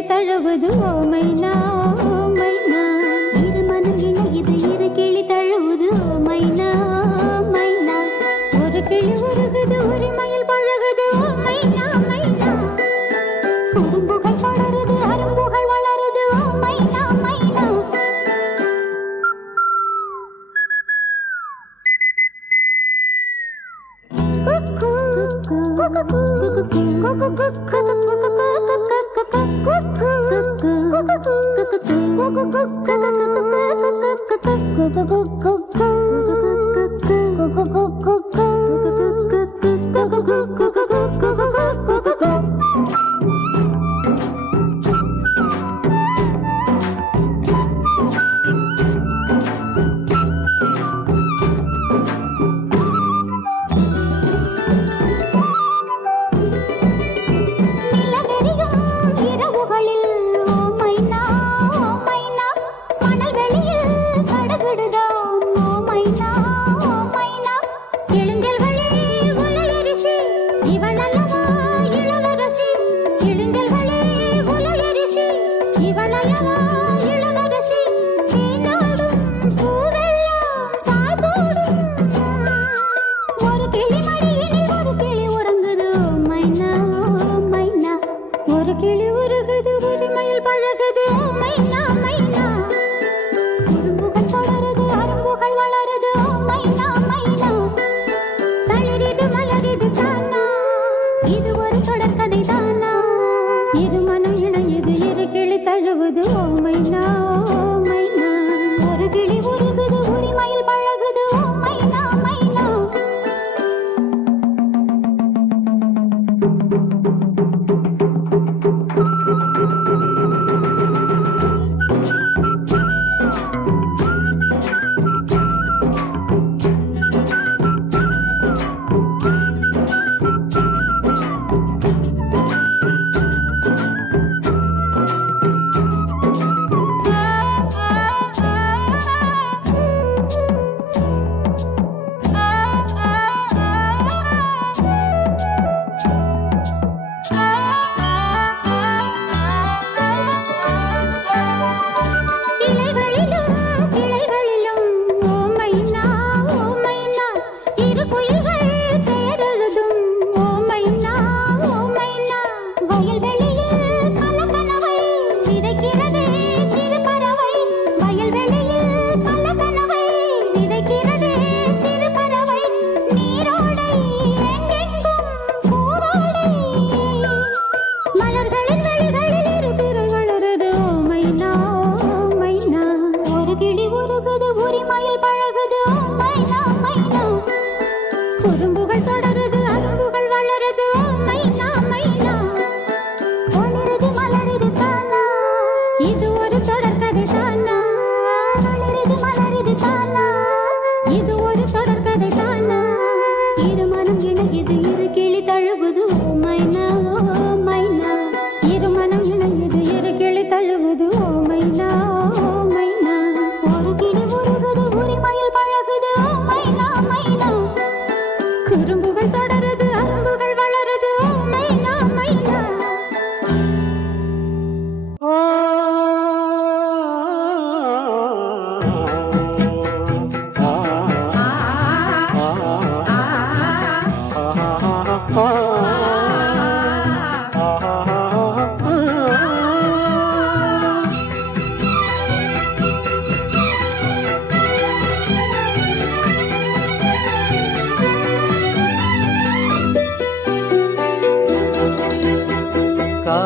கிளி தழுவது ஓ மைனா ஓ மைனா இரு மனம் இணையுது இரு கிளி தழுவது ஓ மைனா மைனா ஒரு கிளி உருகுது உரிமையில் பழகுது ஓ மைனா மைனா குறும்புகள் படருது அரும்புகள் வளருது ஓ மைனா மைனா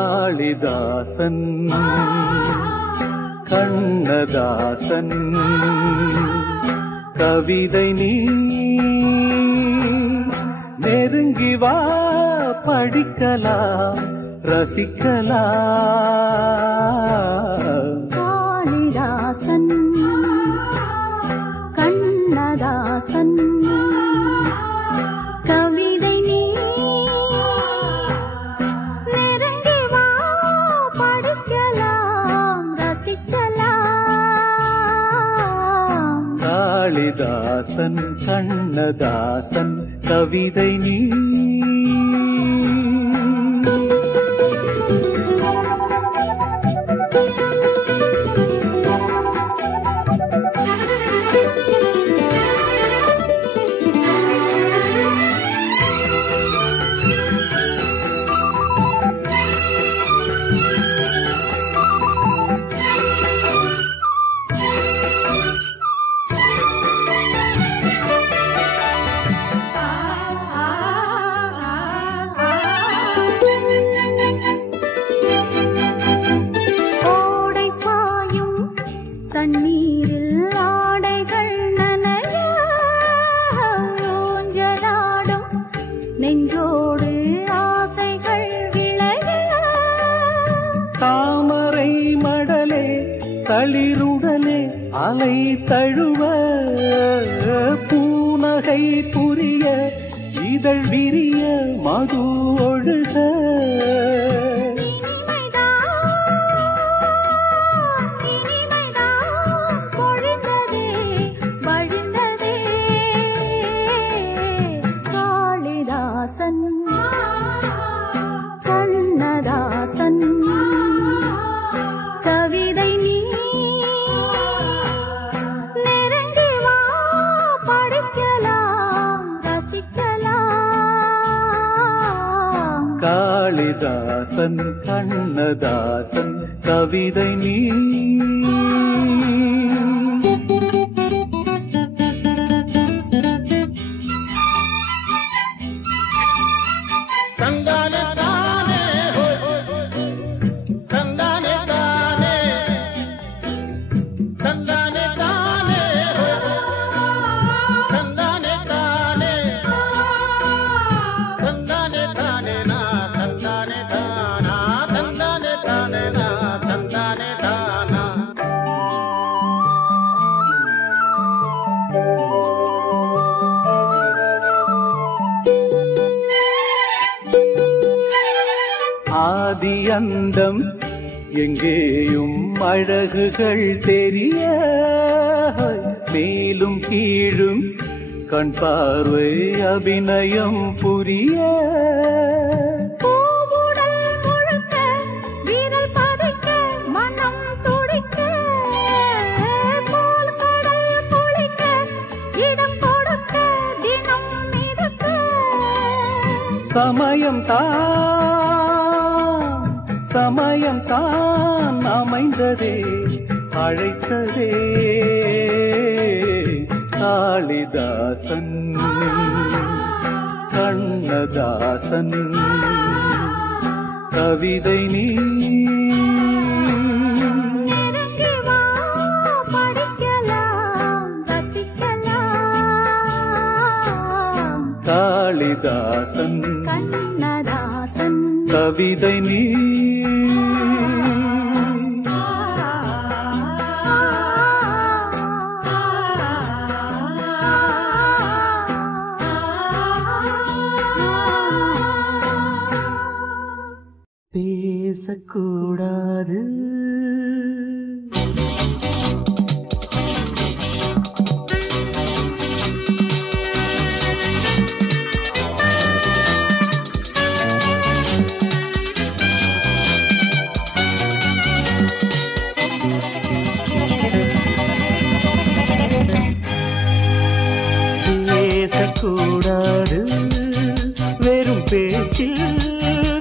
காளிதாசன் கண்ணதாசன் கவிதை நீ நெருங்கி வா படிக்கலாம் ரசிக்கலாம் காளிதாசன் கண்ணதாசன் கவிதை நீ நெருங்கி வா படிக்கலாம் ரசிக்கலாம் காளிதாசன் கண்ணதாசன் கவிதை நீ தாமரை மடலே தளிருடலே அலை தழுவ பூநகை புரிய இதழ் விரிய மது ஒழுக கண்ணதாசன் கவிதை நீ நெருங்கி வா படிக்கலாம் ரசிக்கலாம் காளிதாசன் கண்ணதாசன் கவிதை நீ ஆதி அந்தம் எங்கேயும் அழகுகள் தெரிய மேலும் கீழும் கண் பார்வை அபிநயம் புரிய சமயம் தான் அமைந்ததே அழைத்ததே காளிதாசன் கண்ணதாசன் கவிதை நீ காளிதாசன் கண்ணதாசன் கவிதை நீ பேசக்கூடாது பேசக்கூடாது வெறும் பேச்சில்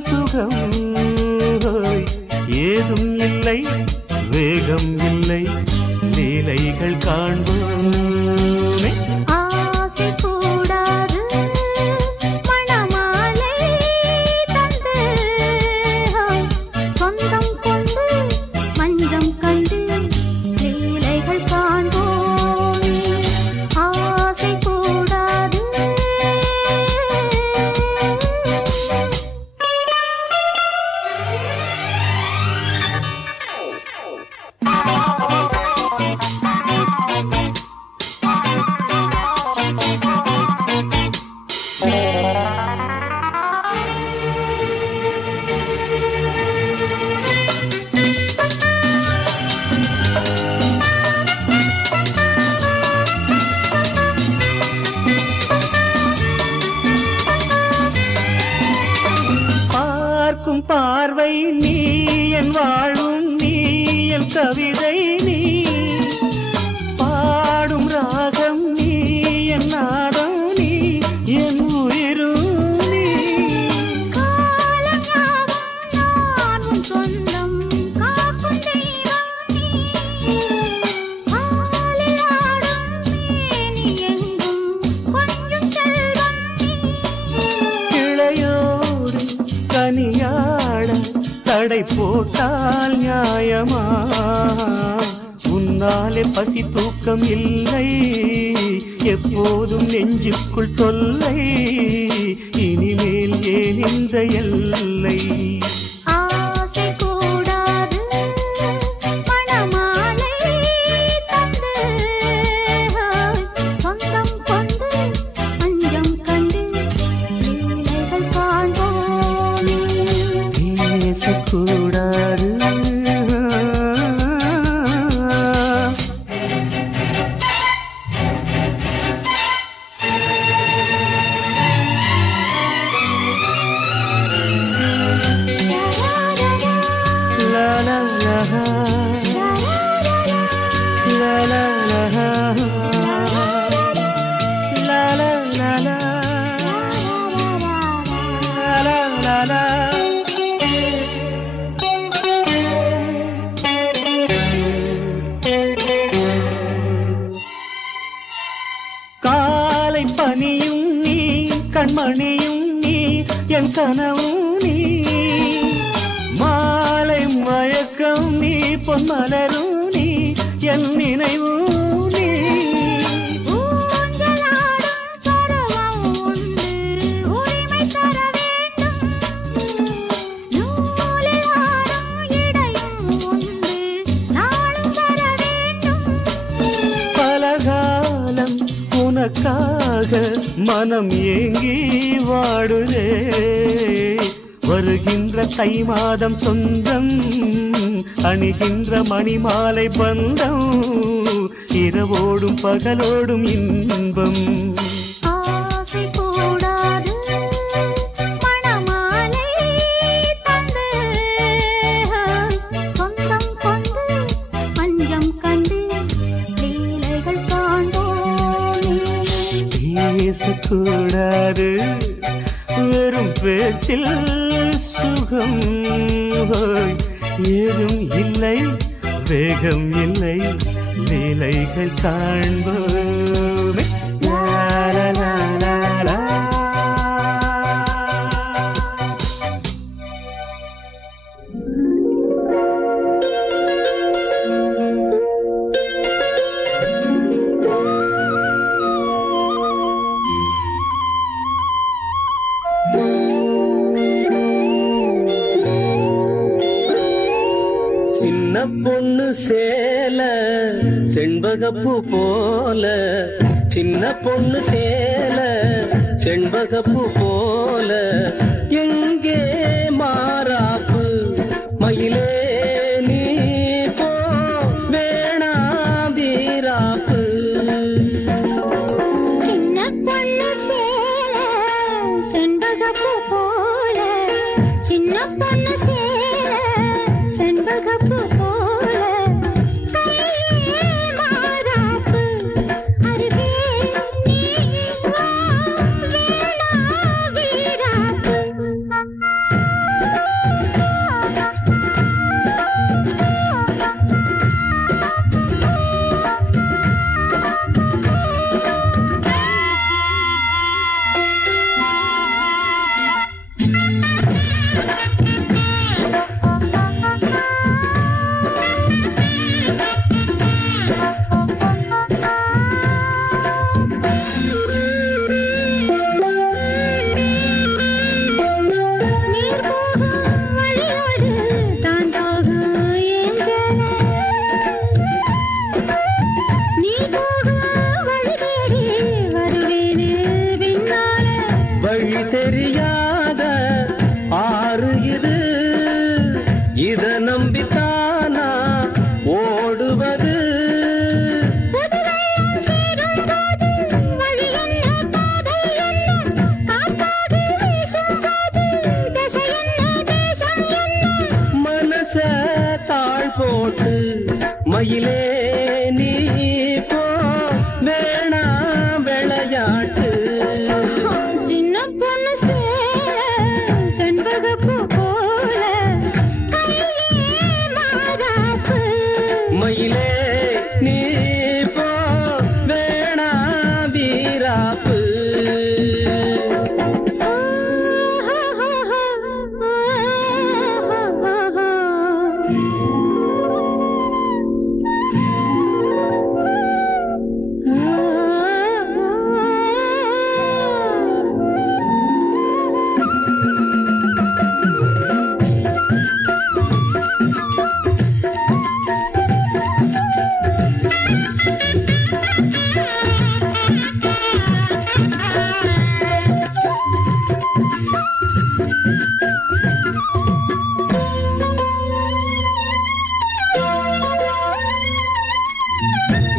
சுகம் ஏதும் இல்லை வேகம் இல்லை லீலைகள் காண்போமே ஆசை கூடாது மணமாலை தந்து சொந்தம் கொண்டு மஞ்சம் கண்டு லீலைகள் காண்போமே ஆசை கூடாது பார்க்கும் பார்வை நீ என் வாழும் நீ என் கவிதை நீ பாடும் ராகம் நீ என் நாதம் நீ என் உயிரும் நீ காலங்காவும் சொந்தம் காக்கும் தெய்வம் நீ ஆலியாடும் நீ எங்கும் கொஞ்சம் செல்வம் நீ கிளையோடு கனியாட தடை போட்டால் நியாயமா உன்னாலே பசி தூக்கம் இல்லை எப்போதும் நெஞ்சுக்குள் தொல்லை இனிமேல் ஏன் இந்த எல்லை ஆசை கூடாது காலை பனியும் நீ கண்மணியும் நீ என் கனவும் நீ மாலை மயக்கம் நீ பொன்மலரும் நீ என் நினைவும் நீ பலகாலம் உனக்காக மனம் ஏங்கி வாடுதே வருகின்ற தை மாதம் சொந்தம் அணிகின்ற மணிமாலை பந்தம் இரவோடும் பகலோடும் இன்பம் பேசக்கூடாது வெறும் பேச்சில் சுகம் ஏதும் இல்லை வேகம் இல்லை லீலைகள் காண்போமே சின்ன பொண்ணு சேல செண்பகப்பூ போல சின்ன பொண்ணு சேல செண்பகப்பூ போல எங்கே மாறாப்பு மயிலே நீ போ வேணா வீராப்பு சின்ன பொண்ணு சேல செண்பகப்பூ போல சின்ன பொண்ணு சேல செண்பகப்பூ போல கையே மாறாப்பு அருகே நீ வா வேணா வீராப்பு வழி தெரியாத ஆறு இது இத நம்பித்தானா ஓடுவது மனச தாழ் போட்டு மயிலே நீ போ வேணா விளையாட்டு சின்ன பொண்ணு சேல செண்பகப்பூ போல கையே மாறாப்பு மயிலே நீ போ வேணா வீராப்பு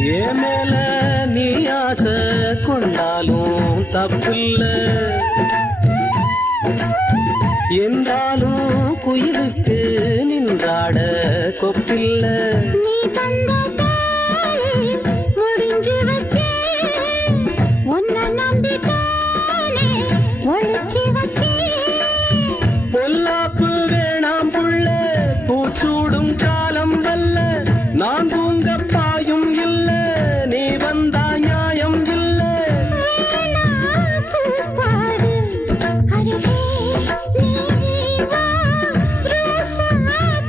ஏ மேல நீ ஆசை கொண்டாலும் தப்பில்ல என்றாலும் குயிலுக்கு நின்ற கொண்டாட கொப்பில்ல நீ தந்த முடிஞ்சு வச்சே உன்னை நம்பித்தானே ஒழிச்சு வச்சே பொல்லாப்பு வேணாம் புள்ள பூச்சூடும் காலம் வல்ல நான் தூங்க பாயும் இல்ல நீ வந்தா நியாயம் இல்ல பாடு அருகே நீ வா ரோசா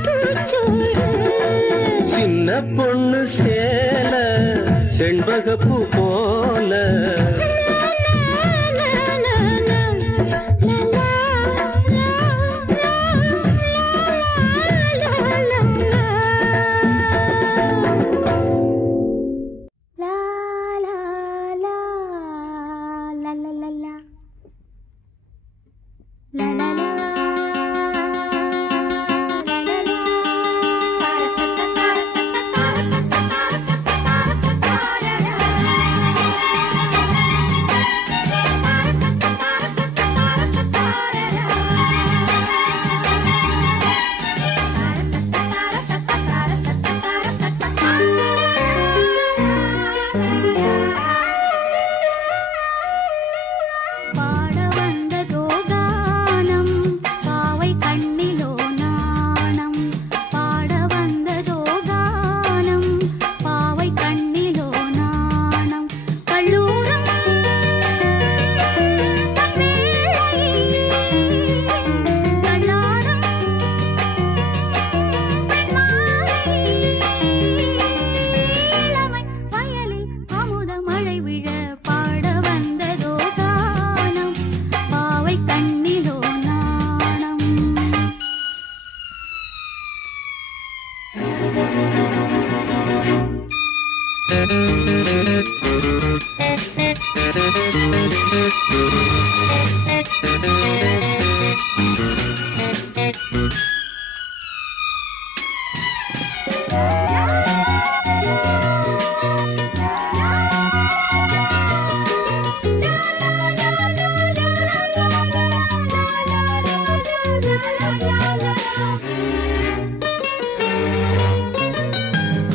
பூச்சூடு சின்ன பொண்ணு சேல செண்பகப்பூ போல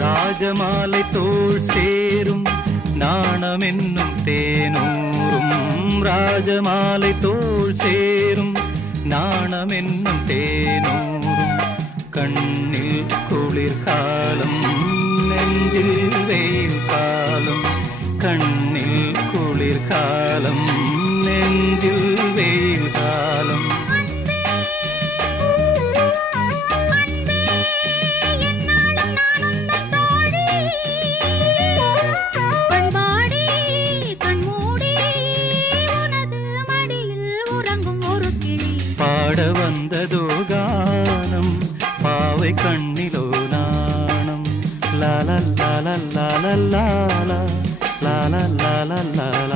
ராஜமாலை தோள் சேரும் நாணம் என்னும் தேனூரும் ராஜமாலை தோள் சேரும் நாணம் என்னும் தேனூரும் கண்ணில் குளிர்காலம் நெஞ்சில் வெயில் காலம் கண்ணில் குளிர்காலம் நெஞ்சில் வெயில் காலம் பாட வந்ததோ கானம் பாவை கண்ணிலோ நாணம் லால லால லால லால லால லால லால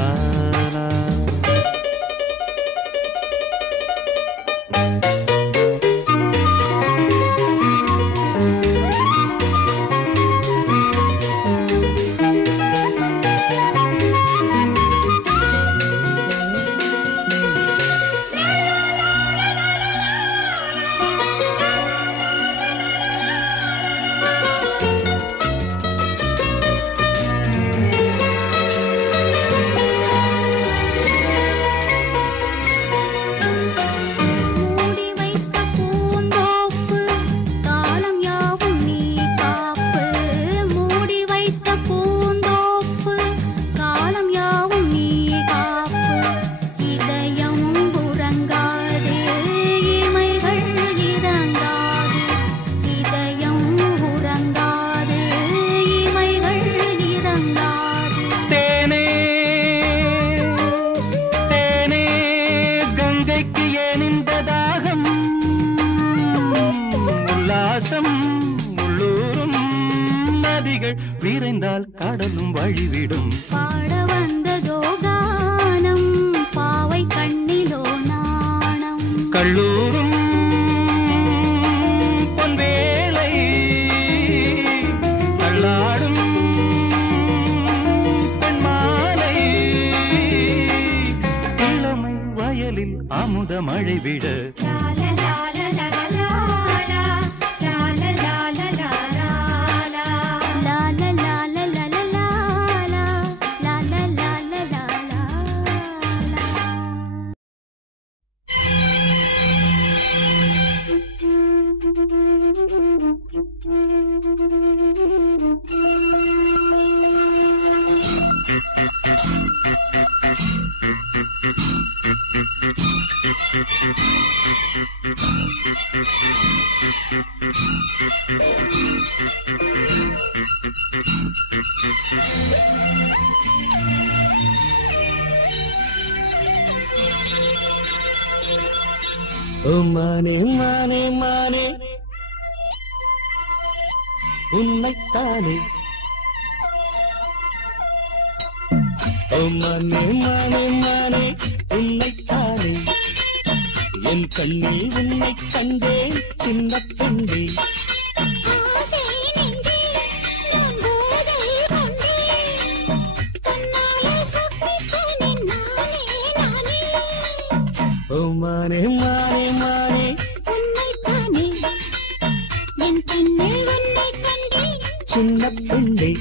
விரைந்தால் கடலும் வழிவிடும் பாட வந்ததோ கானம் பாவை கண்ணிலோ நாணம் கல்லூரும் பொன்வேளை தள்ளாடும் பெண்மாலை இளமை வயலில் அமுத மழை விட லால லால லால லால மானே மானே மானே உன்னைத்தானே மானே மானே மானே உன்னைத்தானே என் கண்ணில் உன்னை கண்டேன் சின்ன பெண்ணே மானே மானே மானே உன்னைத்தானே என் கண்ணில் உன்னை கண்டேன் சின்ன பெண்ணே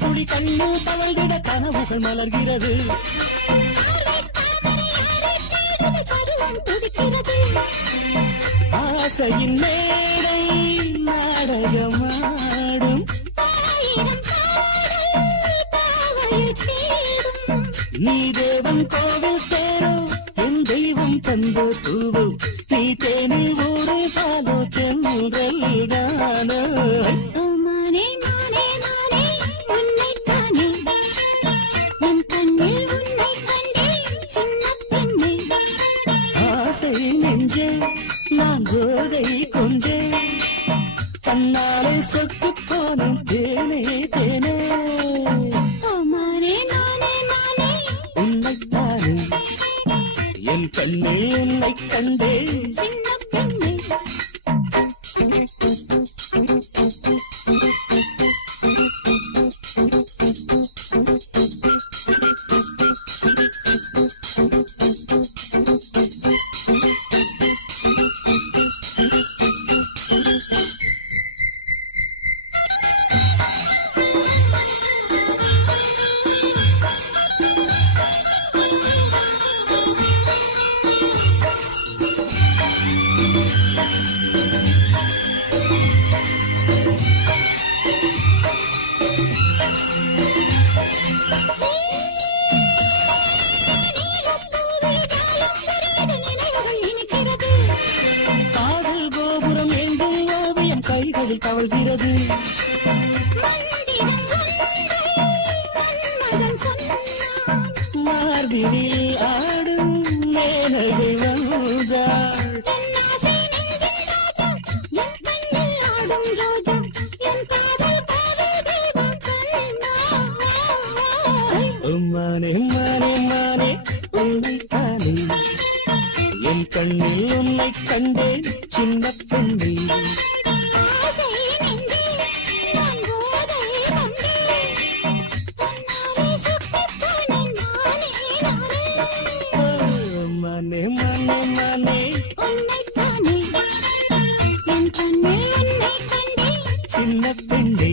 துளி கண்ணு தவழ்கிட கனவுகள் மலர்கிறது ஆசையின் மேடை நாடகமாடும் நீ தேவன் கோவில் தேரோ என் தெய்வம் தந்த பூவு நீ தேனில் ஒரு பாலோ சென்றல் தானோ நெஞ்சே நான் போதை கொண்டே தன்னாலே சொத்து போனேன் தேனே தேனே உன்னைத்தானே என் கண்ணே உன்னை கண்டே கைகளில் தவழ்கிறது மார்பினில் ஆடும் மேனகை வந்தாள் மானே மானே மானே உன்னைத்தானே என் கண்ணில் உன்னை கண்டேன் சின்ன பெண்ணே மானே மானே மானே உன்னைத்தானே என் கண்ணில் உன்னை கண்டேன் சின்ன பெண்ணே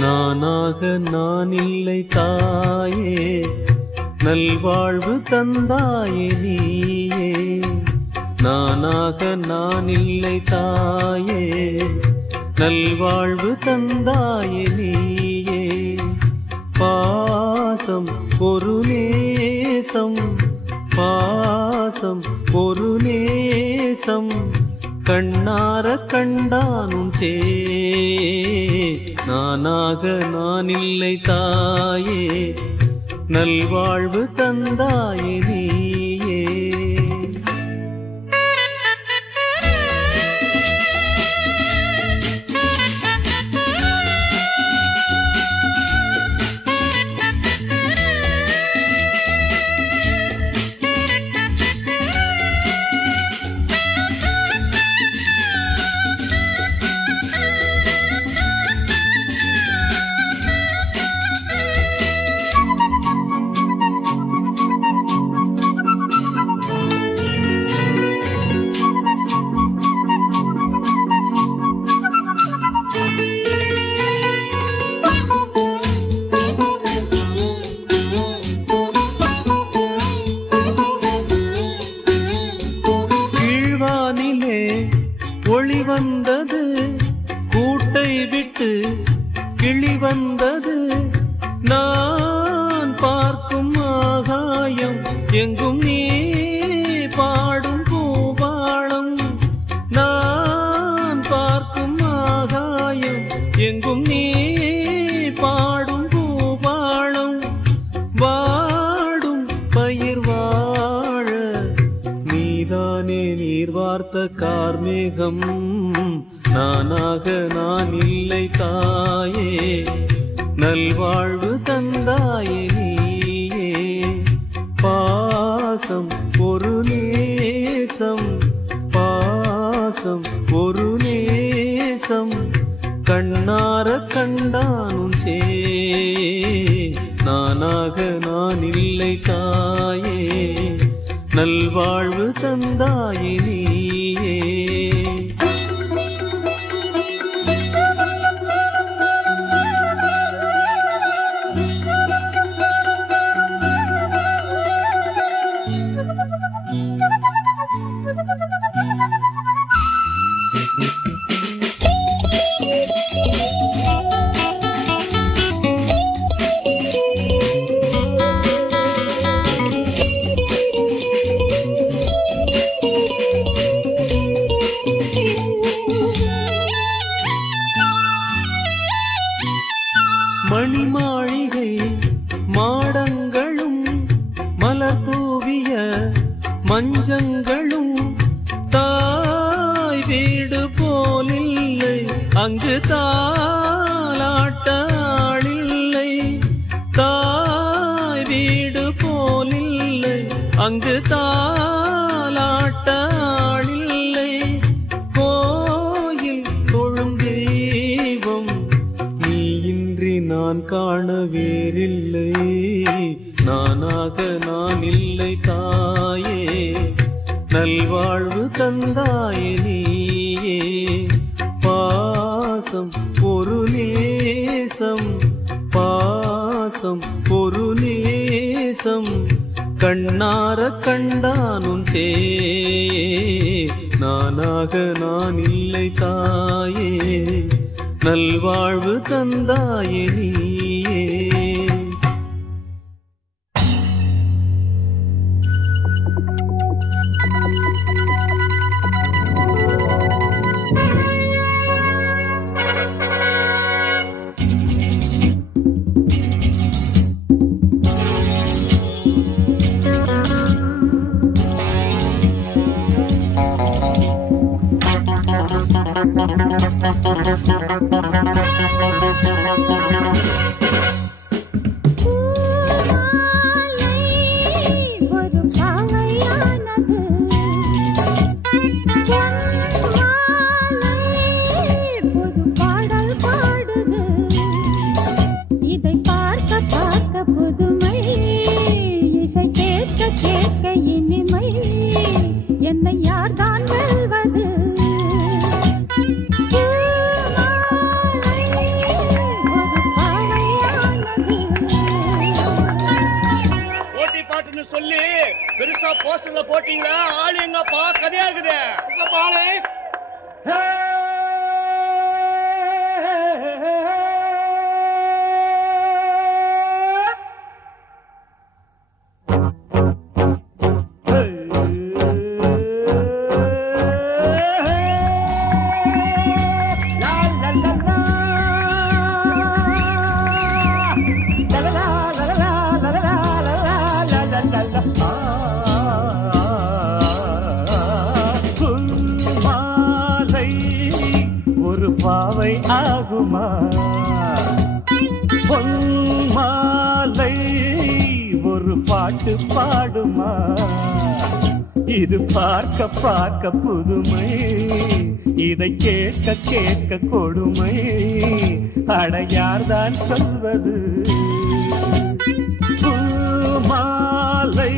நானாக நான் இல்லை தாயே நல்வாழ்வு தந்தாயே நீயே நானாக நான் இல்லை தாயே நல்வாழ்வு தந்தாயே நீயே பாசம் ஒரு நேசம் பாசம் ஒரு நேசம் கண்ணார கண்டானும் சே நானாக நான் இல்லை தாயே நல்வாழ்வு தந்தாயே நீயே. ஒளி வந்தது கூட்டை விட்டு கிளி வந்தது நான் பார்க்கும் ஆகாயம் எங்கும் நீ பாடும் பூபாளம் நான் பார்க்கும் ஆகாயம் எங்கும் நீ பாடும் பூபாளம் வாடும் பயிர் வாழ நீதானே நீர் வார்த்த கார்மேகம் நானாக நான் இல்லை தாயே நல்வாழ்வு தந்தாயே நீயே. பாசம் ஒரு நேசம் பாசம் ஒரு நேசம் கண்ணார கண்டானும் சே நானாக நான் இல்லை தாயே நல்வாழ்வு தந்தாயே நீயே. மணிமாளிகை மாடங்களும் மலர் தூவிய மஞ்சங்களும் தாய் வீடு போலில்லை அங்கு தாலாட்ட ஆளில்லை தாய் வீடு போலில்லை அங்கு தாலாட்ட ஆளில்லை கோயில் தொழும் தெய்வம் நீ இன்றி நான் காண வேறில்லை நானாக நான் இல்லை தாயே நல்வாழ்வு தந்தாயே நீயே. பாசம் ஒரு நேசம் பாசம் ஒரு நேசம் கண்ணார கண்டானும் சே நானாக நான் இல்லை தாயே நல்வாழ்வு தந்தாயே நீயே. சொல்லி பெருசா போஸ்டர்ல போட்டீங்களா ஆளு எங்கப்பா கதையாகுது பாலே பாவை ஆகுமா? பொன்மாலை ஒரு பாட்டு பாடுமா? இது பார்க்க பார்க்க புதுமை, இதை கேட்க கேட்க கொடுமை. அடையார்தான் சொல்வது பூமாலை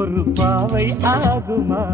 ஒரு பாவை ஆகுமா?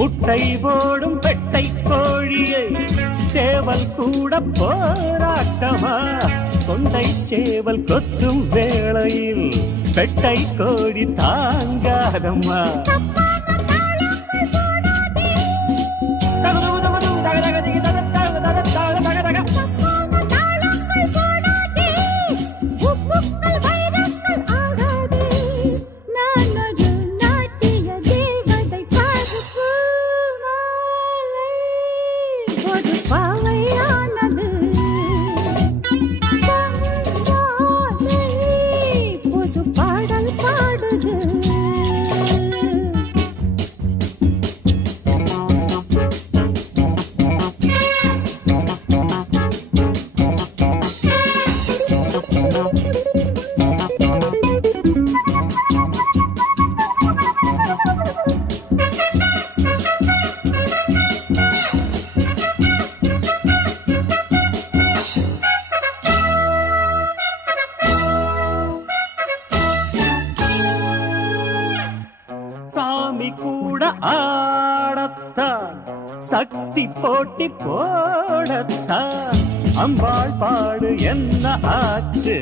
முட்டை போடும் பெட்டை கோழியை சேவல் கூட போராட்டமா? கொண்டை சேவல் கொத்தும் வேளையில் பெட்டை கோழி தாங்காதம்மா. சாமி கூட ஆடத்தான், சக்தி போட்டி போடத்தான். அம்பாள் பாடு என்ன ஆச்சு,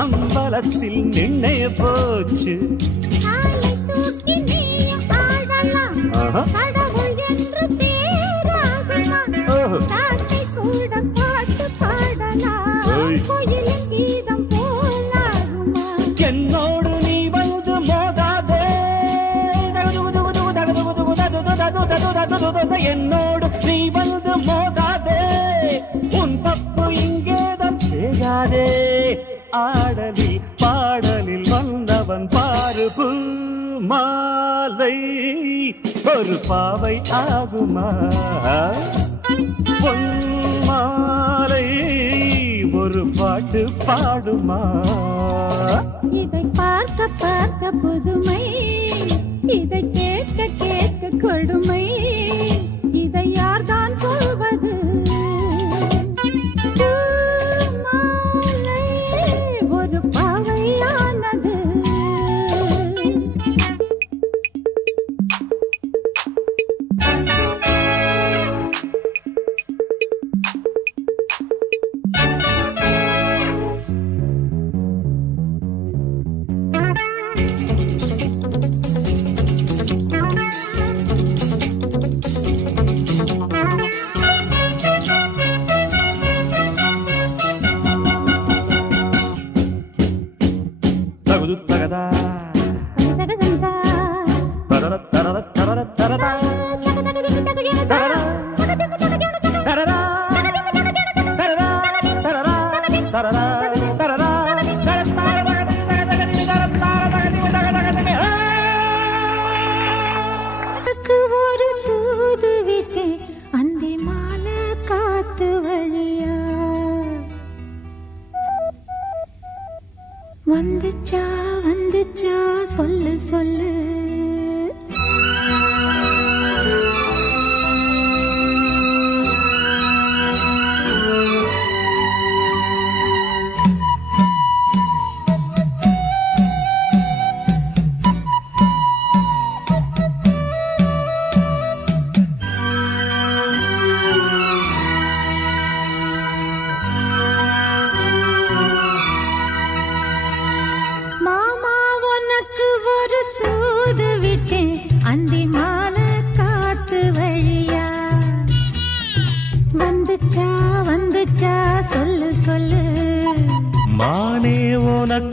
அம்பலத்தில் நின்னே போச்சு. என்னோடு நீ வந்து மோதாதே, என்னோடு நீ வந்து மோதாதே, உன் பப்பு இங்கேதான் பேசாதே. ஆடலில் பாடலில் வந்தவன் பாரு பூமாலை ஒரு பாவை ஆகுமா? பொன்மாலை ஒரு பாட்டு பாடுமா? இதை பார்க்க பார்க்க புதுமை, இதை கேட்க கேட்க கொடுமை. இதை யார்தான் சொல்வது? பூமாலை ஒரு பாவையானது. ஒரு தூது விட்டு அந்தி மாலை காத்து வழியா வந்துச்சா வந்துச்சா சொல்லு சொல்லு.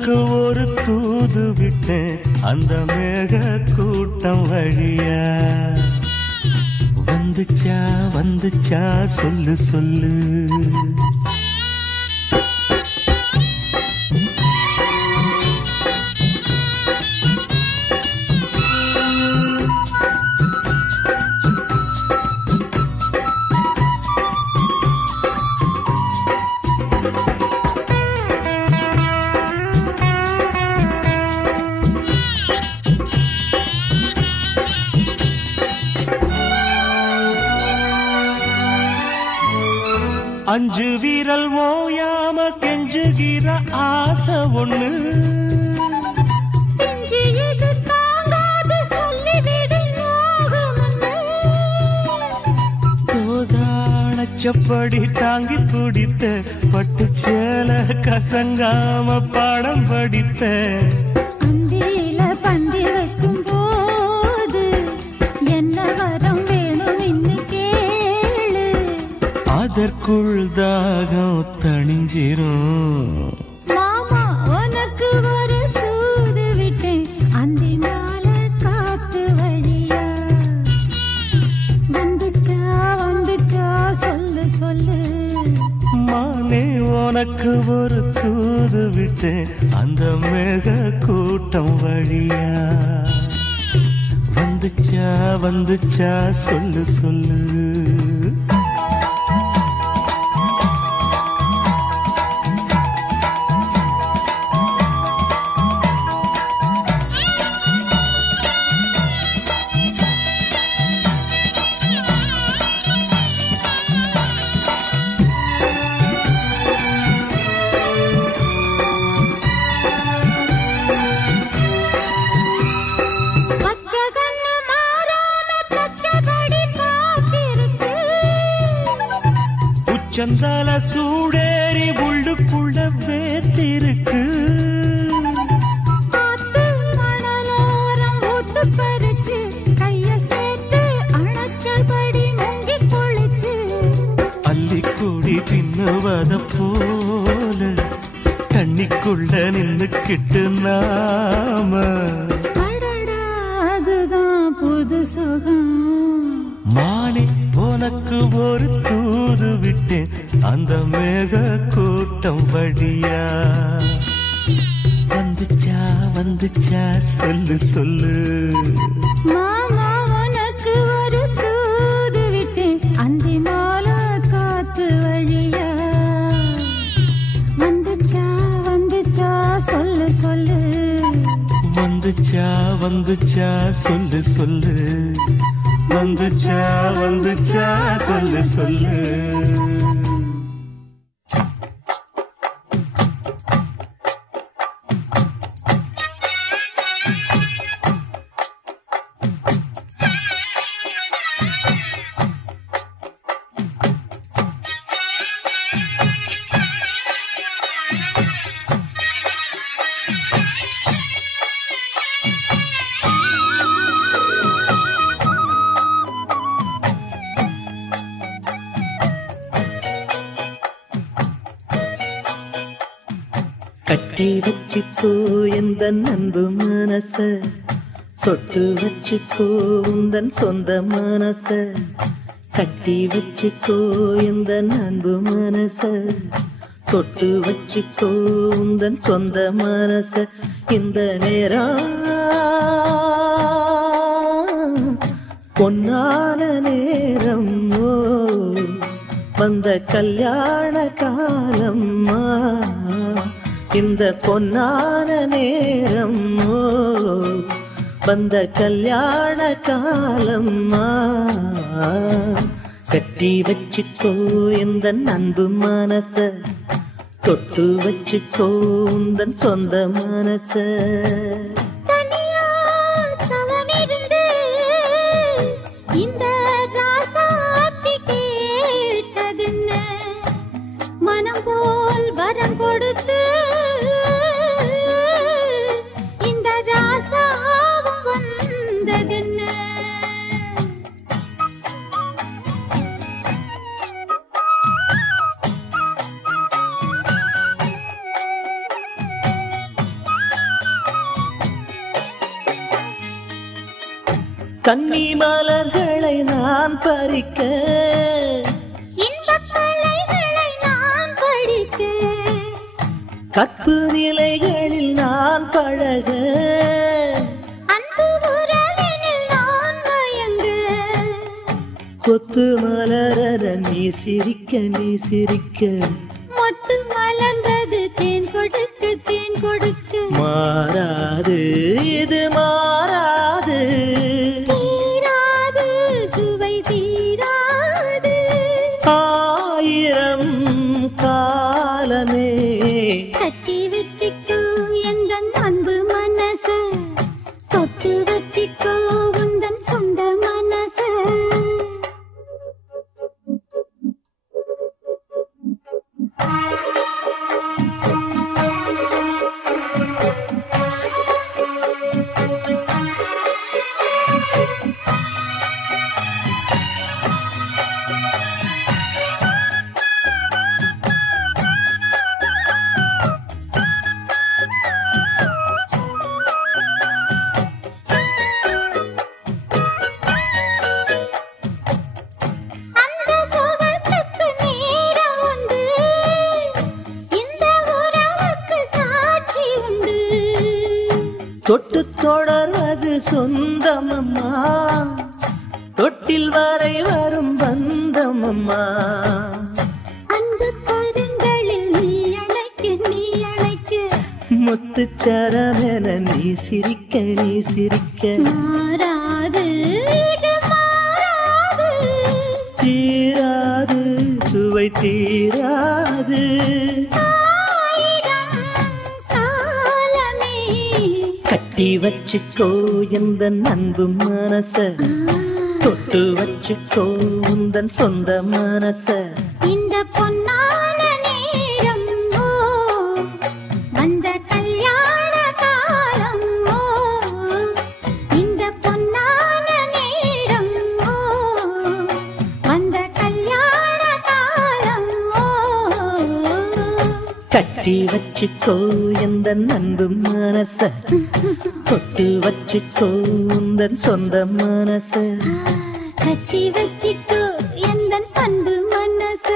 உனக்கு ஒரு தூது விட்டேன் அந்த மேக கூட்டம் வழியா. வந்துச்சா வந்துச்சா சொல்லு சொல்லு. அஞ்சு வீரல் ஓயாம கெஞ்சுகிற ஆசை ஒண்ணு. கோதானச்சப்படி தாங்கி பிடித்த பட்டு சேல கசங்காம பாடம் படித்த. அந்தியில பந்தி வைக்கும் போது என்ன வரம் வேணும் இன்னைக்கு கேளு. அதற்குள் தாகம் தணிஞ்சிரும். மாமா உனக்கு ஒரு தூது விட்டேன் அந்தி மேல காத்து வழியா. வந்துச்சா வந்துச்சா சொல்லு சொல்லு. மானே உனக்கு ஒரு தூது விட்டேன் அந்த மேக கூட்டம் வழியா. வந்துச்சா வந்துச்சா சொல்லு சொல்லு. சந்தால சூடேறி உள்ளுக்குள்ள வேத்திருக்கு. காத்து மணலோரம் ஊத்து பறிச்சு கைய சேர்த்து அணைச்சபடி முங்கி குளிச்சு. அள்ளிக்கூடி பின்னுவத போல தண்ணிக்குள்ள நின்னுக்கிட்டு நாம. அடடா அதுதான் புது சுகம். மானே உனக்கு ஒரு தூது விட்டேன் அந்த மேக கூட்டம் வழியா. வந்துச்சா வந்துச்சா சொல்லு சொல்லு. மாமா உனக்கு ஒரு தூது விட்டேன் அந்தி மாலை காத்து வழியா. வந்துச்சா வந்துச்சா சொல்லு சொல்லு. வந்துச்சா வந்துச்சா சொல்லு சொல்லு. வந்துச்சா வந்துச்சா சொல்லு சொல்லு. கட்டி வச்சுக்கோ எந்த அன்பு மனச. தொட்டு வச்சுக்கோ உந்தன் சொந்த மனச. கட்டி வச்சுக்கோ எந்த அன்பு மனச. தொட்டு வச்சுக்கோ உந்தன் சொந்த மனச. இந்த நேரம் பொன்னான நேரம். ஓ வந்த கல்யாண காலம். இந்த பொன்னான நேரம். ஓ வந்த கல்யாண காலம். கட்டி வச்சுக்கோ எந்த அன்பு மனச. தொட்டு வச்சுக்கோ உந்தன் சொந்த மனச. இந்த ராசாத்தி கேட்டதென்ன மனம் போல் வரம் கொடுத்து. இந்த ராசாவும் வந்ததென்ன. கன்னி மலர்களை நான் பறிக்க இன்பக் கலைகளை நான் படிக்க கற்பு நிலைகளில் நான் பழக அன்பு உறவினில் நான் மயங்க கொத்து மலர நீ சிரிக்க நீ சிரிக்க மொட்டு மலர்ந்தது தேன் கொடுக்க தேன் கொடுக்க மாறாது இது மாறாது தீராது சுவை தீராது ஆயிரம் காலமே கட்டி வச்சிக்கோ எந்தன் அன்பு மனச தொட்டு வச்சிக்கோ உந்தன் சொந்த மனச அந்த சுகத்துக்கு நேரம் உண்டு இந்த உறவுக்கு சாட்சி உண்டு தொட்டு தொடர்வது சொந்தமம்மா தொட்டில் வரை வரும் பந்தமம்மா அன்பு கருங்களில் நீ அணைக்க முத்துச்சரமென நீ சிரிக்க நீ சிரிக்க மாறாது இது மாறாது தீராது சுவை தீராது ஆயிரம் காலமே கட்டி வச்சுக்கோ எந்த அன்பு மனச தொட்டு வச்சுக்கோ உந்தன் சொந்த மனச இந்த பொன்னான நேரம் ஓ வந்த கல்யாண காலம் ஓ இந்த பொன்னான நேரம் ஓ வந்த கல்யாண காலம் ஓ கட்டி வச்சுக்கோ எந்த அன்பு மனச தொட்டு வச்சுக்கோ உந்தன் சொந்த மனச கட்டி வச்சிக்கோ எந்தன் அன்பு மனச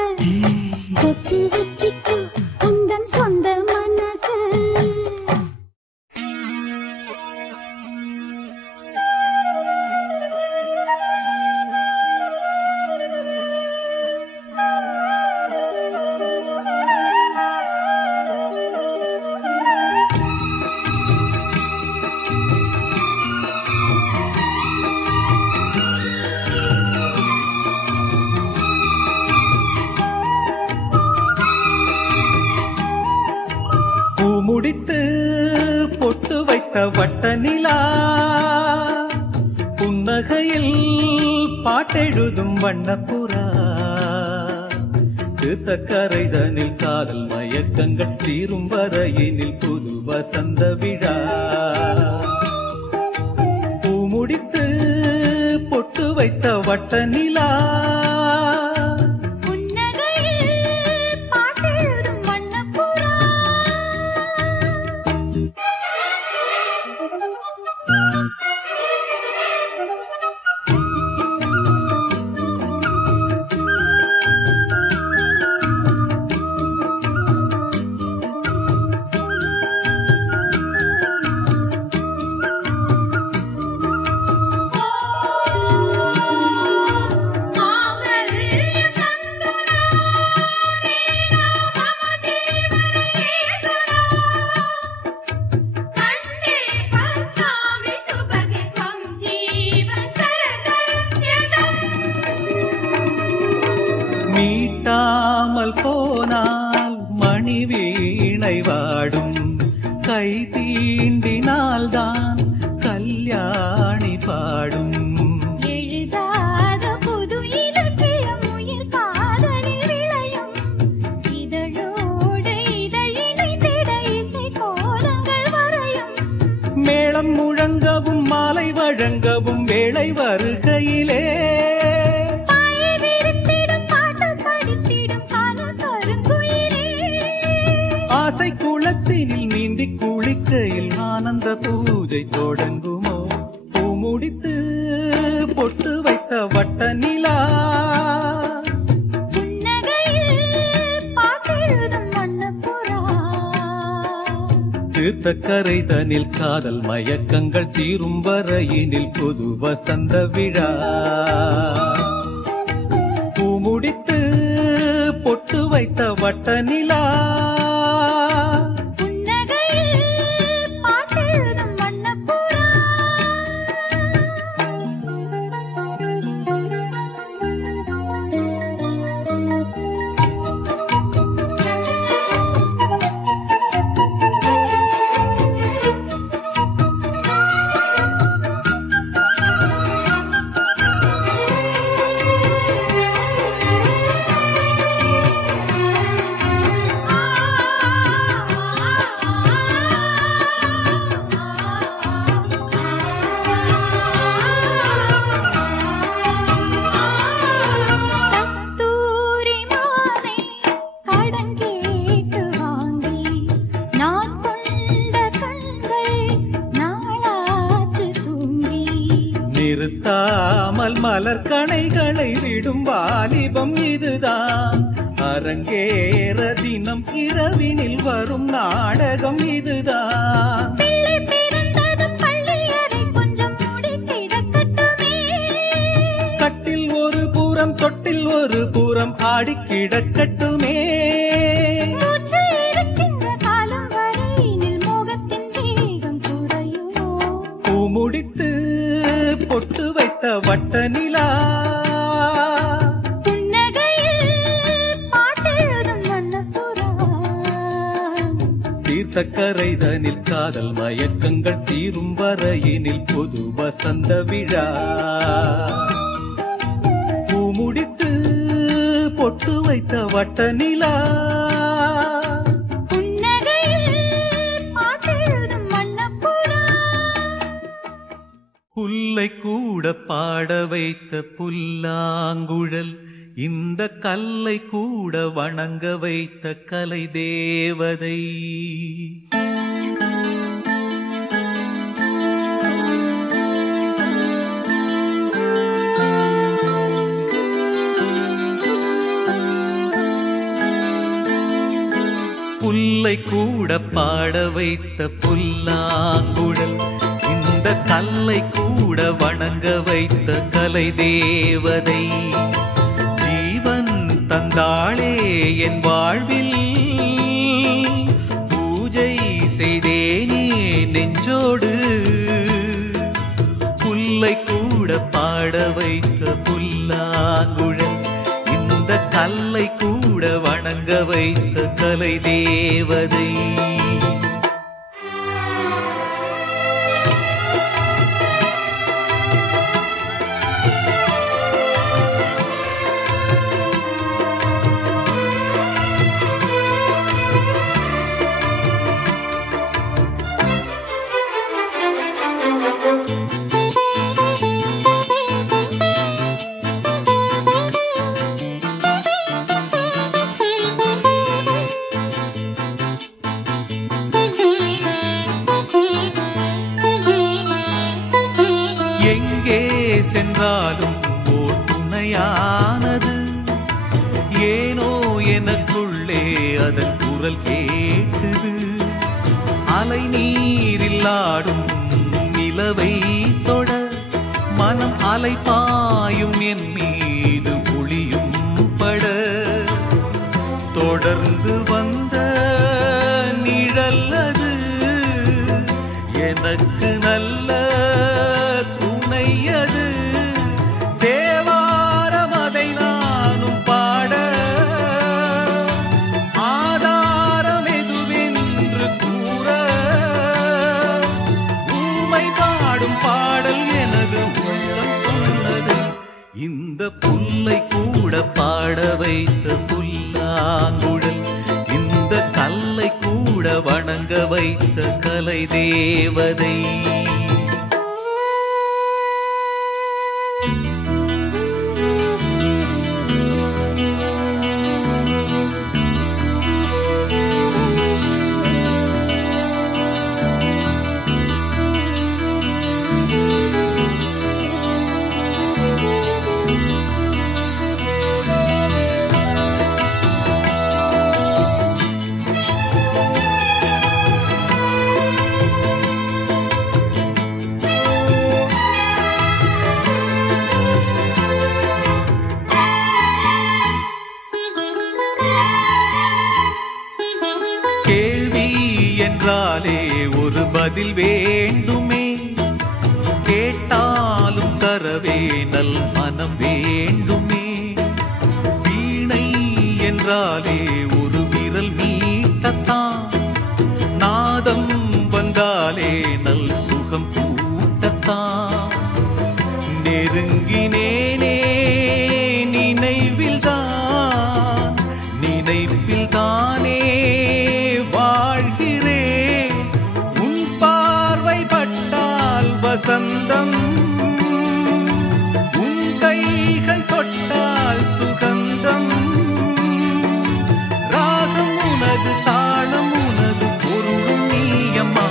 தொட்டு வச்சிக்கோ உந்தன் சொந்த மனச முடித்து பொட்டு வைத்த வட்ட நிலா புன்னகையில் பாட்டெழுதும் வண்ணப்புறா தீர்த்தக்கரைதனில் காதல் மயக்கங்கள் தீரும் வரையினில் புது வசந்த விழா பூமுடித்து பொட்டு வைத்த வட்ட நிலா மீட்டாமல் போனால் மணி வீணை வாடும் கை தீண்டினால்தான் கல்யாணி பாடும் எழுதாத புது இலக்கியம் உயிர் காதலில் விளையும் இதழோடு இதழிணைந்திட இசை கோலங்கள் வரையும் மேளம் முழங்கவும் மாலை வழங்கவும் வேளை வருகையிலே ஆசை குளத்தினில் நீந்தி குளிக்கையில் ஆனந்த பூஜை தொடங்குமோ பூமுடி முடித்து பொட்டு வைத்த வட்ட நிலா தீர்த்த கரை தனில் காதல் மயக்கங்கள் தீரும் வரையினில் புது வசந்த விழா பூ முடித்து பொட்டு வைத்த வட்ட நிலா நிறுத்தாமல் மலர் கணைகளை விடும் வாலிபம் இதுதான் அரங்கேற தினம் இரவினில் வரும் நாடகம் இதுதான் கட்டில் ஒரு புறம் தொட்டில் ஒரு புறம் ஆடி கிடக்கட்டுமே பூ முடித்து பொட்டு வைத்த வட்ட நிலா தீர்த்த கரை தனில் காதல் மயக்கங்கள் தீரும் வரையினில் பொது வசந்த விழா பூ முடித்து பொட்டு வைத்த வட்ட நிலா புல்லை கூட பாட வைத்த புல்லாங்குழல் இந்த கல்லை கூட வணங்க வைத்த கலை தேவதை புல்லை கூட பாட வைத்த புல்லாங்குழல் இந்த கல்லை கூட வணங்க வைத்த கலை தேவதை ஜீவன் தந்தாளே என் வாழ்வில் பூஜை செய்தேனே நெஞ்சோடு புல்லை கூட பாட வைத்த புல்லாங்குழல் இந்த கல்லை கூட வணங்க வைத்த கலை தேவதை எங்கே சென்றாலும் ஓர் துணையானது ஏனோ எனக்குள்ளே அதன் குரல் கேட்டது அலை நீரில் ஆடும் நிலவை தொட மனம் அலை பாயும் என் மீது ஒளியும் பட தொடர்ந்து வந்த நிழல்லது எனக்கு நல்ல துணையது தேவாரம் அதை நானும் பாட ஆதாரம் எதுவென்று கூற ஊமை பாடும் பாடல் எனது உள்ளம் சொன்னது இந்த புல்லை கூட பாட வைத்த புல்லாங்குழல் இந்த கல்லை கூட வணங்க வைத்த கலை தேவதை ஒரு பதில் வேண்டுமே, கேட்டாலும் தரவே நல் மனம் வேண்டுமே. வீணை என்றாலே ஒரு விரல் மீட்டத்தான், நாதம் வந்தாலே நல் சுகம் கூட்டத்தான். நெருங்கினேனே நினைவில்தான், நினைப்பில்தானே வாழ்கிறேன். உன் பார்வை பட்டால் வசந்தம், உன் கைகள் தொட்டால் சுகந்தம். ராகம் உனது, தாளம் உனது, பொருளும் நீயம்மா.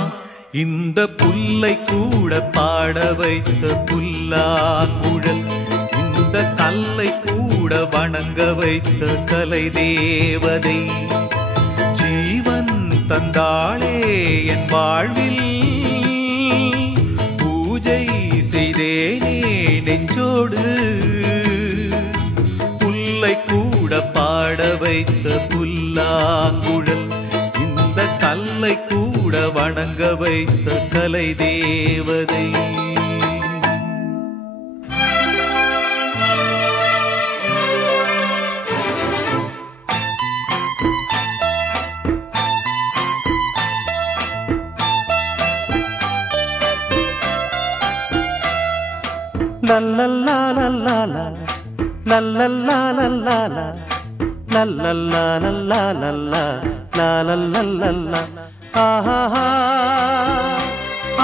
இந்த புல்லை கூட பாட வைத்த புல்லாங்குழல், இந்த கல்லை கூட வணங்க வைத்த கலை தேவதை. ஜீவன் தந்தாளே என் வாழ்வில், பூஜை செய்தேனே நெஞ்சோடு. புல்லை கூட பாட வைத்த புல்லாங்குழல், இந்த கல்லை கூட வணங்க வைத்த கலை தேவதை. லல்லல்லா லல்லல்லா லல்லல்லா லல்லல்லா லல்லல்லா லல்லல்லா லல்லல்லா. ஆஹா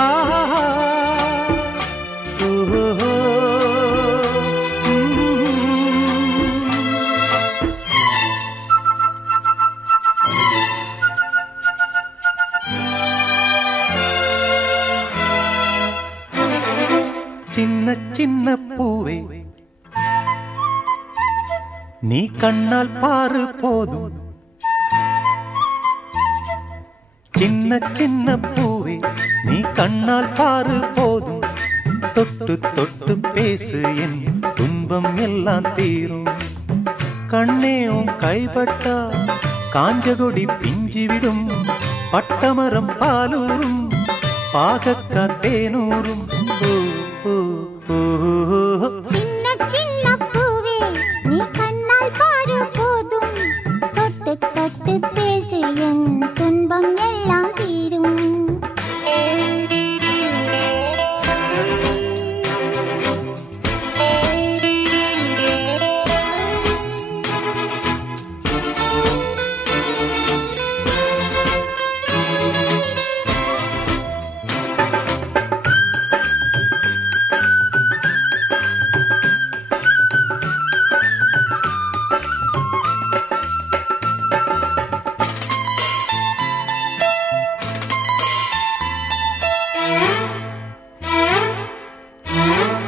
ஆஹா ஓஹோ. சின்ன சின்ன பூவே நீ கண்ணால் பாரு போதும். சின்ன சின்ன பூவே நீ கண்ணால் பாரு போதும். தொட்டு தொட்டு பேசு என் துன்பம் எல்லாம் தீரும். கண்ணே உன் கைப்பட்டா காஞ்சகொடி பிஞ்சிவிடும். பட்டமரம் பாலூரும், பாகக்கா தேனூரும். சின்ன சின்ன பூவே நீ கண்ணால் பாரு போதும். தொட்டு தொட்டு பேசு என் துன்பம் எல்லாம் தீரும்.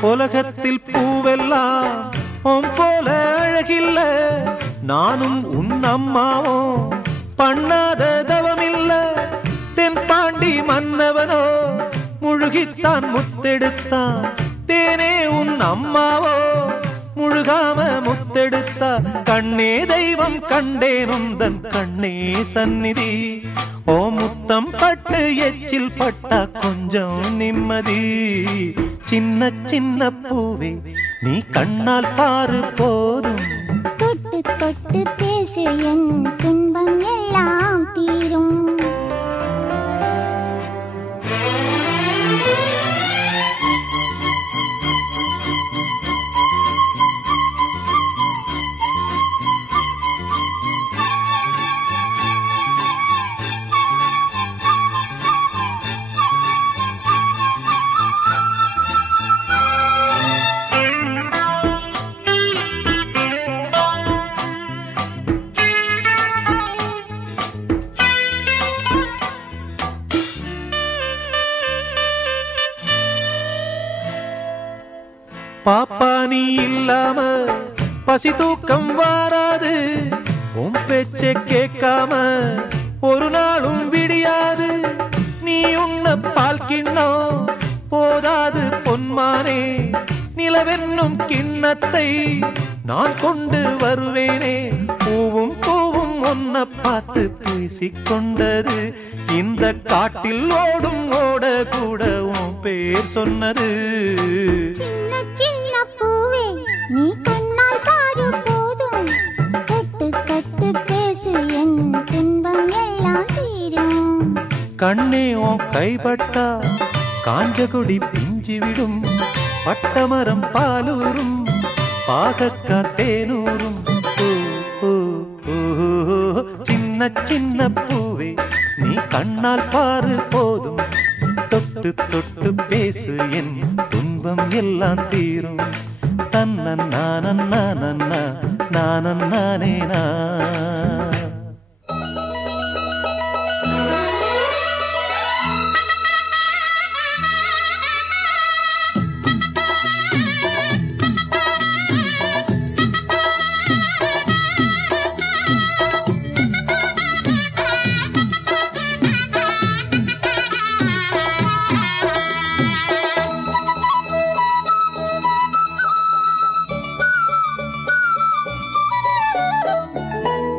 உலகத்தில் பூவெல்லாம் உன் போல அழகில்ல. நானும் உன் அம்மாவும் பண்ணாத தவமில்ல. தென்பாண்டி மன்னவனோ முழுகித்தான் முத்தெடுத்தான். தேனே உன் அம்மாவோ முழுகாம முத்தெடுத்தா. கண்ணே தெய்வம் கண்டேன் உந்தன் கண்ணே சந்நிதி. ஓ முத்தம் பட்டு எச்சில் பட்டா கொஞ்சம் நிம்மதி. சின்ன சின்ன பூவே நீ கண்ணால் பாரு போதும். தொட்டு தொட்டு பேசு என் துன்பம் எல்லாம் தீரும். பாப்பா நீ இல்லாம பசி தூக்கம் வாராது. உன் பேச்சை கேட்காம ஒரு நாளும் விடியாது. நீ உன்ன பால் கிண்ணம் போதாது பொன்மானே. நிலவென்னும் கிண்ணத்தை நான் கொண்டு வருவேனே. பூவும் பூவும் ஒன்ன பார்த்து பேசிக்கொண்டது இந்த காட்டில் ஓடும் ஓட கூட உன் பேர் சொன்னது. சின்ன சின்ன பூவே நீ கண்ணால் பாரு போதும், கட்டு கட்டு பேசு என் துன்பம் எல்லாம் தீரும். கண்ணே உன் கைப்பட்டா காஞ்சகுடி பிஞ்சிவிடும், பட்டமரம் பாலூரும் பாகக்கா தேனூரும். சின்ன சின்ன பூவே நீ கண்ணால் பாரு போதும், தொட்டு தொட்டு பேசு என் துன்பம் எல்லாம் தீரும். தன்னன் நானன் நானன்னா நானன் நானேனா.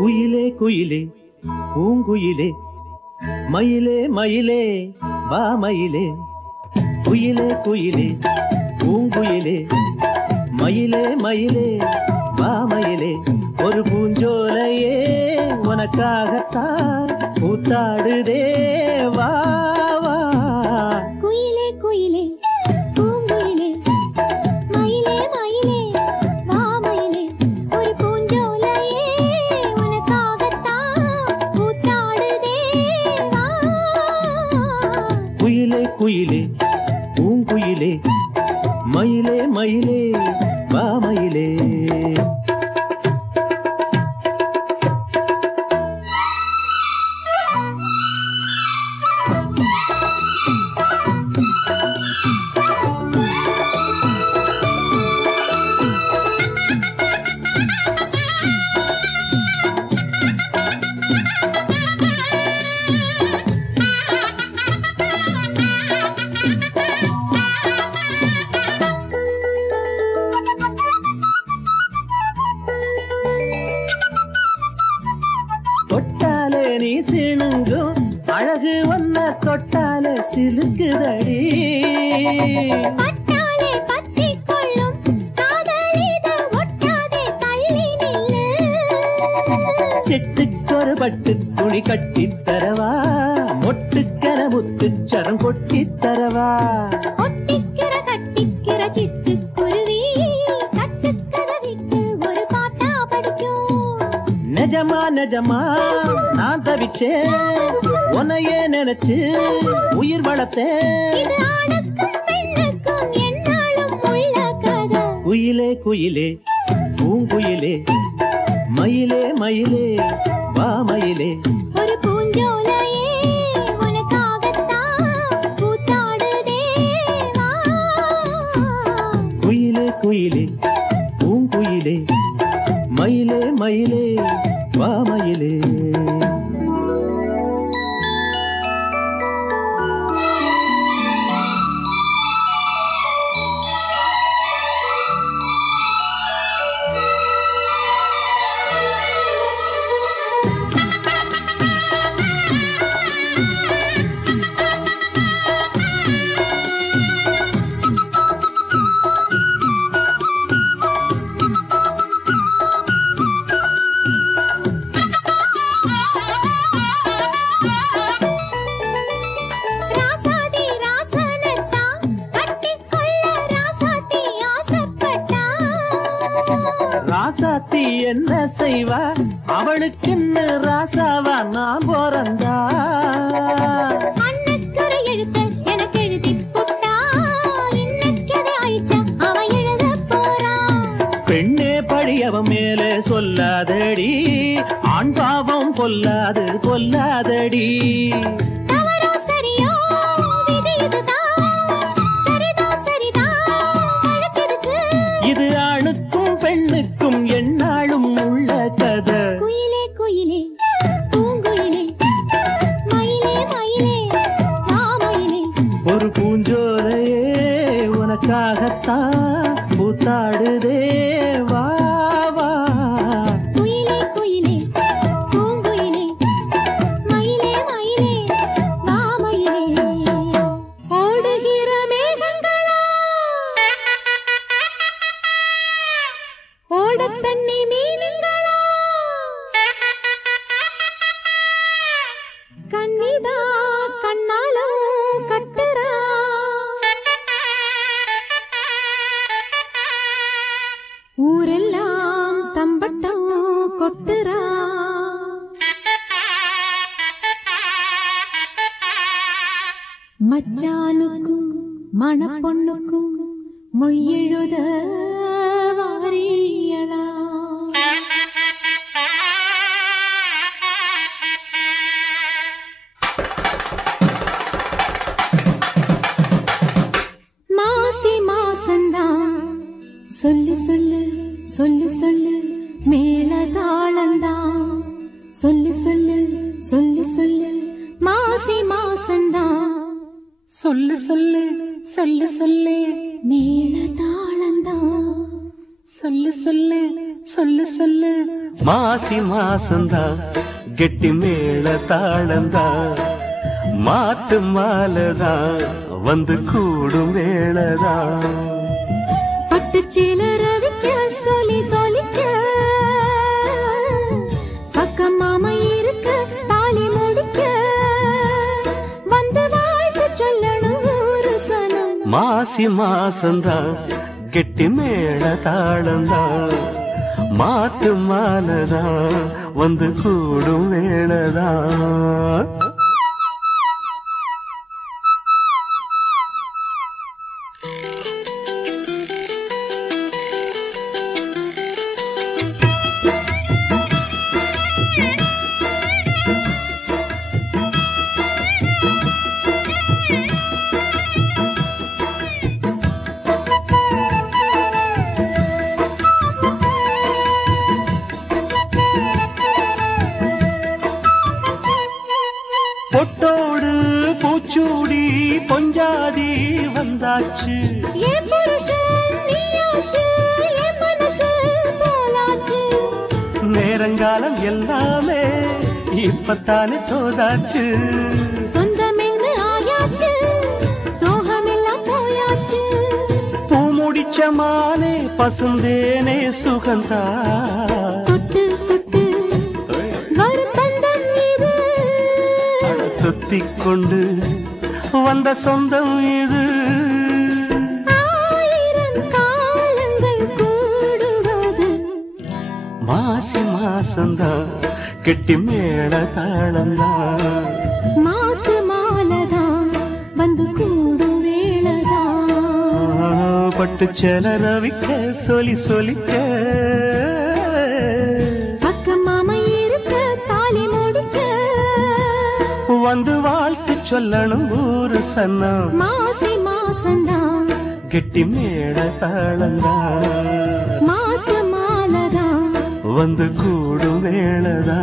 குயிலே குயிலே பூங்குயிலே மயிலே மயிலே வா மயிலே. குயிலே குயிலே பூங்குயிலே மயிலே மயிலே வா மயிலே. ஒரு பூஞ்சோலையே உனக்காகத்தான் கூத்தாடுதே வா வா. குயிலே குயிலே பூங்குயிலே மயிலே மயிலே வா மயிலே, ஒரு பூஞ்சோலையே உனக்காகத்தான் கூத்தாடுதே வா. குயிலே குயிலே பூங்குயிலே மயிலே மயிலே வா மயிலே. தொட்டாலே நீ சிணுங்கும் அழகு வந்த தொட்டாலே சிலுக்குதடி. பட்டாலே பத்திக் கொள்ளும் காதலிது ஒட்டாதே தள்ளி நில்லு. செட்டுக்கொரு பட்டு துணி கட்டித் தரவா, மொட்டுக்கர முத்துச்சரம் கொட்டித் தரவா. ஒட்டிக்கிற கட்டிக்கிற சிட்டுக்குருவி கட்டுக்கதை விட்டு ஒரு பாட்டா படிக்கும். நிஜமா நிஜமா நான் தவிச்சேன், உன்னையே நினைச்சு உயிர் வளர்த்தேன். இது ஆணுக்கும் பெண்ணுக்கும் என்னாலும் உள்ள கதை. குயிலே குயிலே பூங்குயிலே மயிலே மயிலே வா மயிலே. ஒரு பூஞ்சோலையே உனக்காகத்தான் கூத்தாடுதே வா. குயிலே குயிலே பூங்குயிலே மயிலே மயிலே வா மயிலே. ராசாதி ராசனத்தான் கட்டிக்கொள்ள ராசாத்தி ஆசைப்பட்டா. ராசாத்தி என்ன செய்வா, அவளுக்குன்னு ராசாவா நான் பிறந்தா. அன்னைக்கொரு எழுத்து எனக்கு எழுதிப் புட்டா, இன்னைக்கதை அழிச்சா அவன் எழுதப் போறான். பெண்ணே பழி அவன் மேலே சொல்லாதடி, ஆண் பாவம் கொல்லாது கொல்லாதடி. தவறோ சரியோ விதி இதுதான், சரிதான் சரிதான் வழக்கெதுக்கு. இது ஆணுக்கும் பெண்ணுக்கும் எந்நாளும் உள்ள கதை. குயிலே குயிலே பூங்குயிலே மயிலே மயிலே வா மயிலே. ஒரு பூஞ்சோலையே உனக்காகத்தான் கூத்தாடுதே வா வா. குயிலே குயிலே பூங்குயிலே மயிலே மயிலே மச்சானுக்கும் மணப்பொண்ணுக்கும் மொய்யெழுத வாரியலா மாசி மாசந்தான் சொல்லு சொல்லு சொல்லு சொல்லு மேளதாளந்தான் சொல்லு சொல்லு சொல்லு சொல்லு மாசி மாசந்தான் சொல்லு சொல்லு சொல்லு சொல்லு மேளதாளந்தான் சொல்லு சொல்லு சொல்லு சொல்லு மாசி மாசந்தா கெட்டி மேள தாளந்தா மாட்டு மாலதா வந்து கூடும் வேளதா பட்டுச்சீல ரவிக்க சொல்லி சொல்லிக்க பக்கம் மாமா இருக்க தாலி முடிக்க வந்து வாழ்த்து சொல்லணும் ஒரு சனம் மாசி மாசந்தா கெட்டி மேள தாளந்தா மாட்டு மாலதா வந்து கூடும் வேளதா பொட்டோடு பூச்சூடி பொஞ்சாதி வந்தாச்சு என் புருஷன் நீயாச்சு என் மனசு போலாச்சு நேரங்காலம் எல்லாமே இப்பத்தானே தோதாச்சு சொந்தமென்னு ஆயாச்சு சோகமெல்லாம் போயாச்சு பூ முடிச்ச மானே பசுந்தேனே சுகந்தா தொட்டு தொட்டு வரும் தந்தம் இது தொத்திக் கொண்டு வந்த சொந்தம் இது ஆயிரம் காலங்கள் கூடுவது மாசி மாசந்தா கெட்டி மேள தாளந்தா மாத்து மாலதான் வந்து கூடும் வேளதான் பட்டு செல ரவிக்க சொல்லி சொல்லிக்க பக்கம் மாமா இருக்க தாலி முடிக்க வந்து வாழ்த்து சொல்லணும் ஊரு சன்னம் மாசி மாசந்தான் கெட்டி மேள தாளந்தா மாத்து மாலதான் வந்து கூடும் வேளதா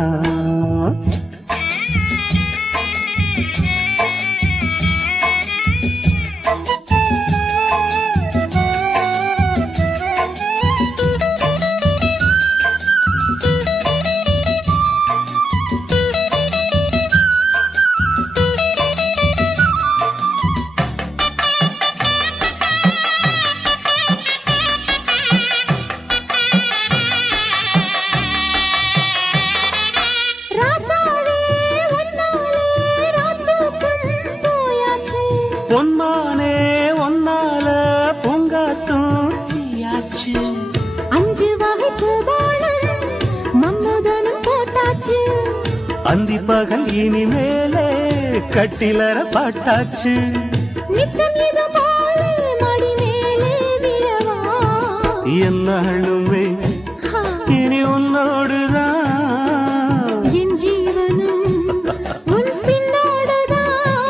பொன்மானே ஒன்னால பூங்காட்டும் தீயாச்சு 5 வகை பூபாலம் மம்முதனும் போட்டாச்சு அந்தி பகல் இனிமேலே கட்டிலற பாட்டாச்சு நித்தம் இது போல மடி மேலே விழவா என்னாலுமே இனி உன்னோடுதான் என் ஜீவனும் உன் பின்னோடுதான்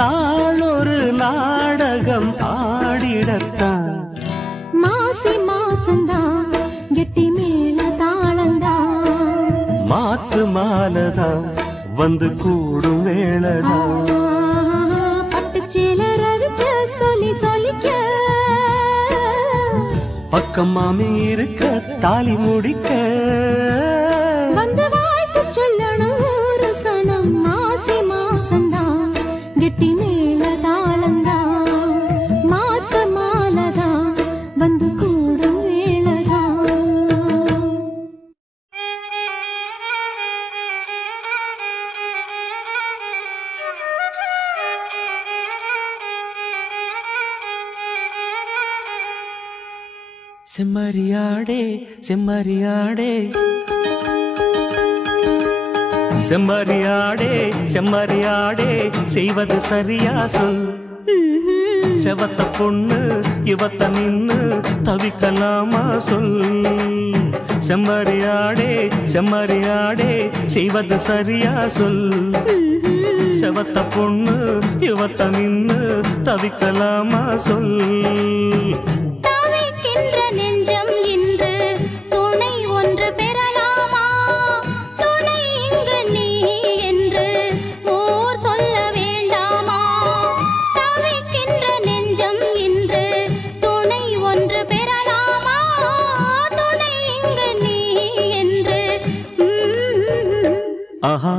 நாளொரு நாடகம் ஆடிடத்தான் மாசி மாசந்தான் கெட்டி மேல தாளந்தான் மாத்து மாலதான் வந்து கூடும் வேளதான் பட்டுச்சீல ரவிக்க சொல்லி சொல்லிக்க பக்கம் மாமி இருக்க தாலி முடிக்க வந்து வாழ்த்து சொல்லணும் ஒரு சனம் மாசி மாசந்தான் கெட்டி மேல தாளந்தான் மாத்த மாலதான் வந்து கூடும் வேளதான் செம்மறியாடே செம்மறியாடே செம்மறியாடே செம்மறியாடே செய்வது சரியா சொல் செவத்த பொண்ணு இவத்த நின்னு தவிக்கலாமா சொல். செம்மறியாடே செம்மறியாடே செய்வது சரியா சொல். செவத்த பொண்ணு இவத்த நின்னு தவிக்கலாமா சொல். தவிக்கின்ற நெஞ்சம் இன்று துணை ஒன்று பெறலாமா? துணை இங்கு நீ என்று ஊர் சொல்ல வேண்டாமா? தவிக்கின்ற நெஞ்சம் இன்று துணை ஒன்று பெறலாமா? துணை இங்கு நீ என்று ஆஹா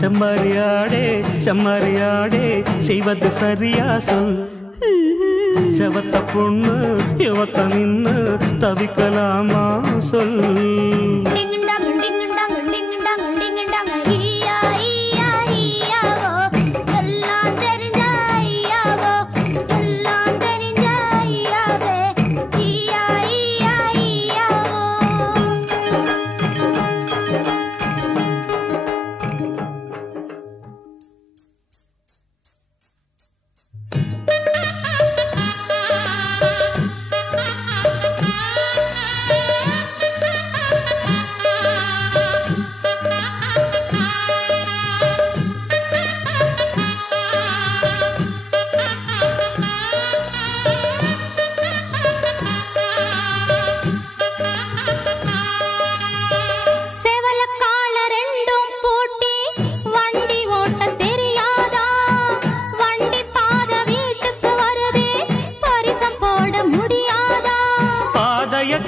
செம்மறியாடே செம்மறியாடே செய்வது சரியா சொல். செவத்த பொண்ணு இவத்த நின்னு தவிக்கலாமா சொல்.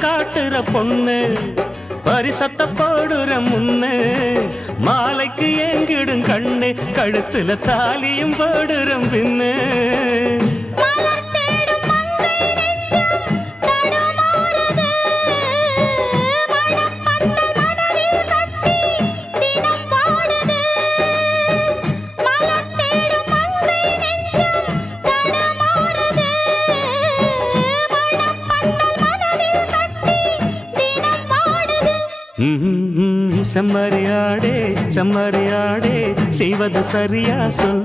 காட்டுற பொண்ணு பரிசத்த போடுற முன்னு மாலைக்கு ஏங்கிடும் கண்ணு கழுத்துல தாலியும் போடுற பின்னு. செம்மறியாடே செம்மறியாடே செய்வது சரியா சொல்.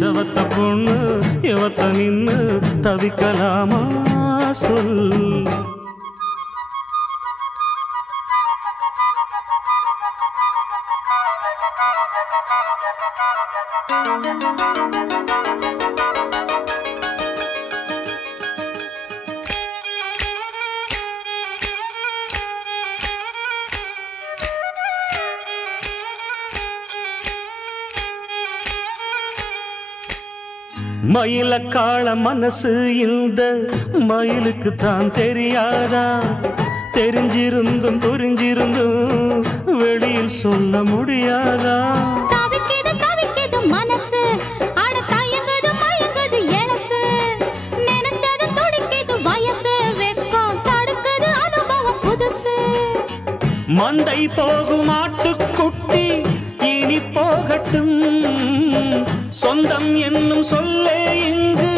செவத்த பொண்ணு இவத்த நின்னு தவிக்கலாமா சொல். மயில காள மனசு இந்த மயிலுக்கு தான் தெரியாதா? தெரிஞ்சிருந்தும் புரிஞ்சிருந்தும் வெளியில் சொல்ல முடியாதா? தவிக்குது தவிக்குது மனசு, அட தயங்குது மயங்குது எழசு, நினைச்சது துடிக்குது வயசு, வெக்கம் தடுக்குது அனுபவம் புதுசு. மந்தை போகும் ஆட்டுக்குட்டி இனி போகட்டும், சொந்தம் என்னும் சொல்லே இங்கு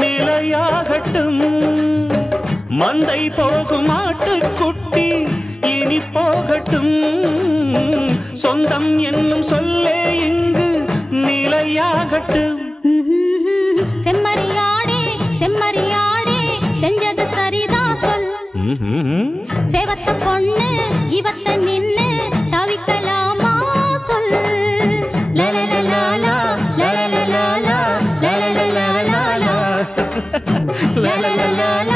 நிலையாகட்டும். மந்தை போகும் ஆட்டுக்குட்டி இனி போகட்டும், சொந்தம் என்னும் சொல்லே இங்கு நிலையாகட்டும். செம்மறியாடே செம்மறியாடே செஞ்சது சரிதான் சொல். சேவத்த பொண்ணு இவத்த நின்னு தவிக்கலாமா சொல். லலலலாலா லலலலாலா லலலலாலா லலலலாலா